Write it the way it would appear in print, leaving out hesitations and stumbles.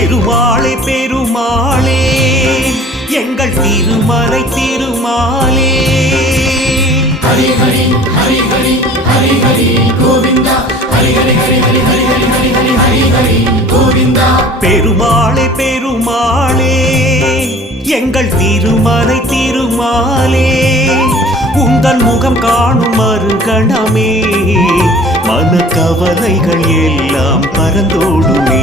பெருமாளே பெருமாளே எங்கள் திருமலை திருமாலே ஹரி ஹரி ஹரி ஹரி ஹரி ஹரி கோவிந்தா ஹரி ஹரி ஹரி ஹரி ஹரி ஹரி ஹரி ஹரி ஹரி ஹரி கோவிந்தா பெருமாளே பெருமாளே எங்கள் திருமலை திருமாலே உங்கள் முகம் காணும் மறுகணமே மனக்கவலைகள் எல்லாம் பறந்தோடுமே